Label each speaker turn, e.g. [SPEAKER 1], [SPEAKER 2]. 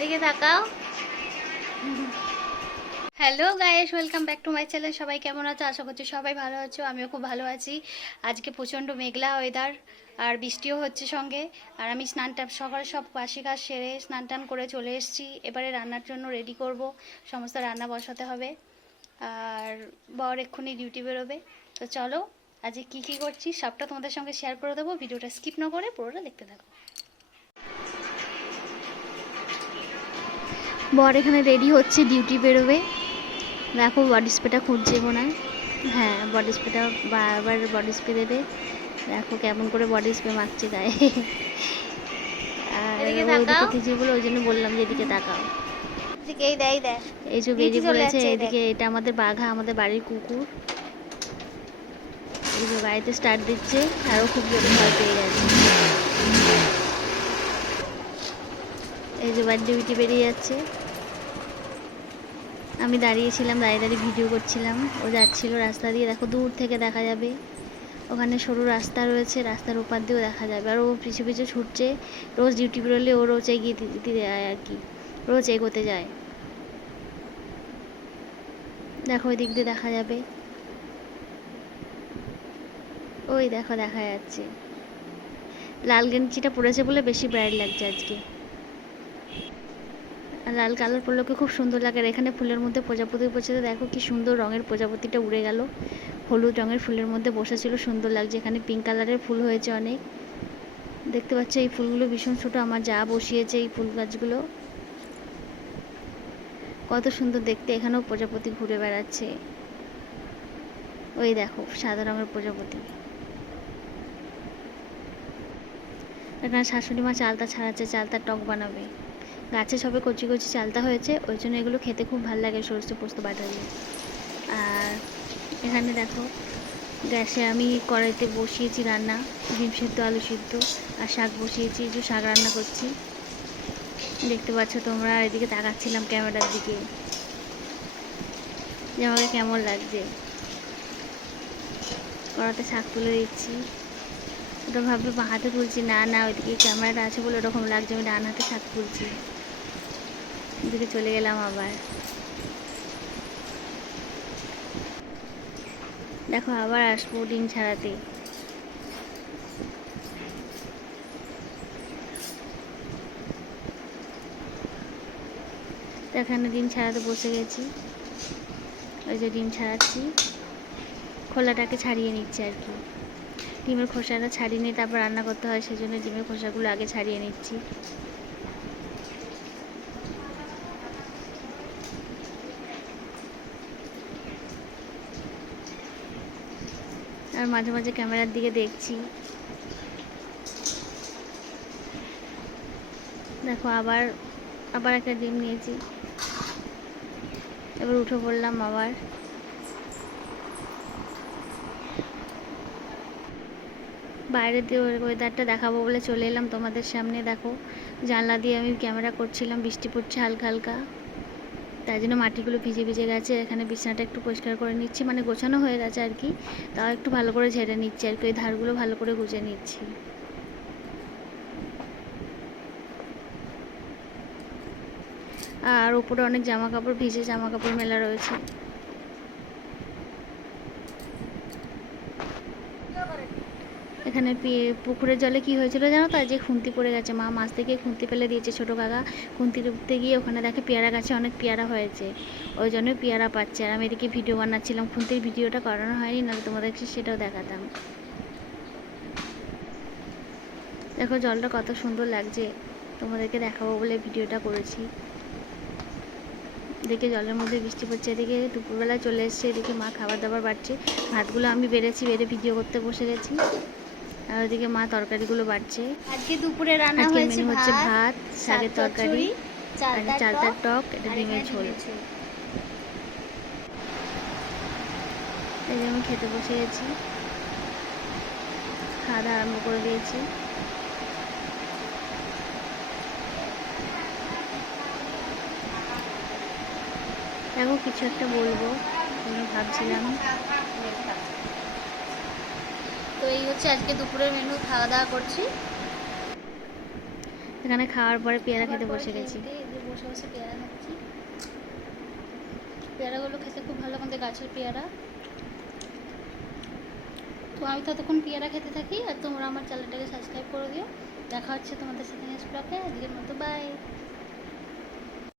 [SPEAKER 1] এদিকে তাকাও। Hello guys welcome back to my channel সবাই কেমন আছো? আশা করছি সবাই ভালো আছো। আমিও খুব ভালো আছি। আজকে প্রচণ্ড মেঘলা ওয়েদার আর বৃষ্টিও হচ্ছে সঙ্গে। আর আমি স্নান টান, সকালে সব বাসি কাজ সেরে স্নান টান করে চলে এসেছি। এবারে রান্নার জন্য রেডি করব। সমস্ত রান্না বসাতে হবে। আর বর এক্ষুনি ডিউটি বেরোবে। তো চলো, আজকে কী কী করছি সবটা তোমাদের সঙ্গে শেয়ার করে দেবো। ভিডিওটা স্কিপ না করে পুরোটা দেখতে থাকো। বর এখানে রেডি হচ্ছে ডিউটি বেরোবে। দেখো বডি স্প্রেটা খুঁজছে মনে হয়। হ্যাঁ বডি স্প্রেটা বারবার বডি স্প্রে দেবে। দেখো কেমন করে বডি স্প্রে মাখছে গায়ে। আর। কিছু বলে ওই জন্য বললাম যে এদিকে তাকাও।
[SPEAKER 2] এই
[SPEAKER 1] যে
[SPEAKER 2] নিচে
[SPEAKER 1] বেরিয়ে পড়েছে এদিকে এটা আমাদের বাঘা আমাদের বাড়ির কুকুর। এই যে গাড়িতে স্টার্ট দিচ্ছে আরও খুব জোরে ভয় পেয়ে গেছে। এই যে বাড়ি ডিউটি বেরিয়ে যাচ্ছে। আমি দাঁড়িয়েছিলাম, দাঁড়িয়ে দাঁড়িয়ে ভিডিও করছিলাম। ও যাচ্ছিল রাস্তা দিয়ে, দেখো দূর থেকে দেখা যাবে। ওখানে সরু রাস্তা রয়েছে, রাস্তার ওপার দিয়েও দেখা যাবে। আর ও পিছু পিছু ছুটছে, রোজ ডিউটি বেরোলে ও রোজ এগিয়ে দিতে যায় আর কি। রোজ এগোতে যায়। দেখো ওই দিক দিয়ে দেখা যাবে। ওই দেখো দেখা যাচ্ছে। লাল গেঞ্জিটা পরেছে বলে বেশি ব্রাইট লাগছে আজকে। লাল কালার পরলে ওকে খুব সুন্দর লাগে। আর এখানে ফুলের মধ্যে প্রজাপতি বসেছে। দেখো কি সুন্দর রঙের প্রজাপতিটা উড়ে গেল। হলুদ রঙের ফুলের মধ্যে বসেছিল। সুন্দর লাগছে। এখানে পিঙ্ক কালারের ফুল হয়েছে অনেক। দেখতে পাচ্ছ, এই ফুলগুলো ভীষণ ছোট। আমার যা বসিয়েছে এই ফুল গাছগুলো। কত সুন্দর দেখতে। এখানেও প্রজাপতি ঘুরে বেড়াচ্ছে। ওই দেখো, সাদা রঙের প্রজাপতি। এখানে শাশুড়ি মা চালতা ছাড়াচ্ছে, চালতার টক বানাবে। গাছে সবে কচি কচি চালতা হয়েছে ওই জন্য এগুলো খেতে খুব ভালো লাগে, সরষে পোস্ত বাটা দিয়ে। আর এখানে দেখো, গ্যাসে আমি কড়াইতে বসিয়েছি রান্না, ডিম সিদ্ধ, আলু সিদ্ধ আর শাক বসিয়েছি যে শাক রান্না করছি। দেখতে পাচ্ছ তোমরা, এদিকে তাকাচ্ছিলাম ক্যামেরার দিকে। যে আমাকে কেমন লাগছে। কড়াতে শাক তুলে দিচ্ছি। ওটা ভাববে বাঁ হাতে তুলছি, না না, ওইদিকে ক্যামেরাটা আছে বলে ওরকম লাগছে, আমি ডান হাতে শাক তুলছি। এদিকে চলে গেলাম আবার। দেখো, আবার আসব ডিম ছাড়াতে। এখানে ডিম ছাড়াতে বসে গেছি। ওই যে ডিম ছাড়াচ্ছি। খোলাটাকে ছাড়িয়ে নিচ্ছে আর কি। ডিমের খোসাটা ছাড়িয়ে নিয়ে তারপর রান্না করতে হয় সেই জন্য ডিমের খোসাগুলো আগে ছাড়িয়ে নিচ্ছি। আর মাঝে মাঝে ক্যামেরার দিকে দেখছি। দেখো, আবার আবার একটা ডিম নিয়েছি। এবার উঠে পড়লাম আবার। বাইরের দিয়ে ওয়েদারটা দেখাবো বলে চলে এলাম তোমাদের সামনে। দেখো, জানলা দিয়ে আমি ক্যামেরা করছিলাম, বৃষ্টি পড়ছে হালকা হালকা। তাই জন্য মাটিগুলো ভিজে ভিজে গেছে, এখানে বিছানাটা একটু পরিষ্কার করে নিচ্ছি মানে গোছানো হয়ে গেছে আর কি। তাও একটু ভালো করে ঝেড়ে নিচ্ছি আর কি, ওই ধারগুলো ভালো করে গুজে নিচ্ছি। আর ওপরে অনেক জামা কাপড় ভিজে জামা কাপড় মেলা রয়েছে। এখানে পুকুরের জলে কি হয়েছিল জানো তো? আজকে খুন্তি পড়ে গেছে। মা মাছ থেকে খুন্তি ফেলে দিয়েছে ছোটো কাকা। খুন্তি উঠতে গিয়ে ওখানে দেখে পেয়ারা গাছে অনেক পেয়ারা হয়েছে। ওই জন্যই পেয়ারা পাচ্ছে। আর আমি এদিকে ভিডিও বানাচ্ছিলাম। খুন্তির ভিডিওটা করানো হয়নি, নাহলে তোমাদেরকে সেটাও দেখাতাম। দেখো জলটা কত সুন্দর লাগছে। তোমাদেরকে দেখাবো বলে ভিডিওটা করেছি। এদিকে জলের মধ্যে বৃষ্টি পড়ছে। এদিকে দুপুরবেলায় চলে এসছে। এদিকে মা খাবার দাবার বাড়ছে। ভাতগুলো আমি বেড়েছি, বেড়ে ভিডিও করতে বসে গেছি। আর ওদিকে মা তরকারিগুলো বাড়ছে।
[SPEAKER 2] আজকে দুপুরে রান্না হয়েছে
[SPEAKER 1] হচ্ছে
[SPEAKER 2] ভাত
[SPEAKER 1] শাকের তরকারি আর
[SPEAKER 2] চালতার টক
[SPEAKER 1] এটা
[SPEAKER 2] ডিমের ঝোল।
[SPEAKER 1] এই যে আমি খেতে বসে গেছি। খাওয়া দাওয়া আরম্ভ করে দিয়েছি। দেখো কিছু একটা বলব আমি ভাবছিলাম।
[SPEAKER 2] তো এই হচ্ছে আজকে দুপুরের মেনু খাওয়া দাওয়া করছি।
[SPEAKER 1] এখানে খাওয়ার পরে পেয়ারা খেতে বসে গেছি। বসে বসে পেয়ারা খাচ্ছি। পেয়ারাগুলো খেতে খুব ভালো আমাদের গাছের পেয়ারা। তো আমি ততক্ষণ পেয়ারা খেতে থাকি আর তোমরা আমার চ্যানেলটাকে সাবস্ক্রাইব করে দিও। দেখা হচ্ছে তোমাদের সাথে নেক্সট ব্লগে আজকের মতো বাই